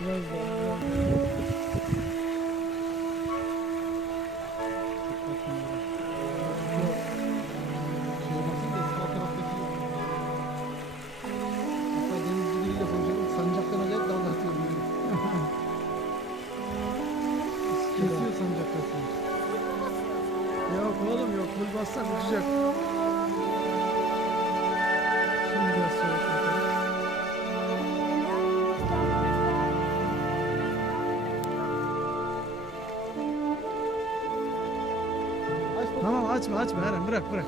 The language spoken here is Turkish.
Biraz daha, biraz daha. Yok. Şeye baksana da sağ taraftaki hatta denizciliğiyle konuşalım. Sancaktan acayip dalga atıyor bugün. İskele. Kesiyor sancak kasını. Yok oğlum yok. Full bassak uçacak. Şimdi biraz soğuk bakalım. Aç bakalım. Tamam açma açma Eren, bırak bırak.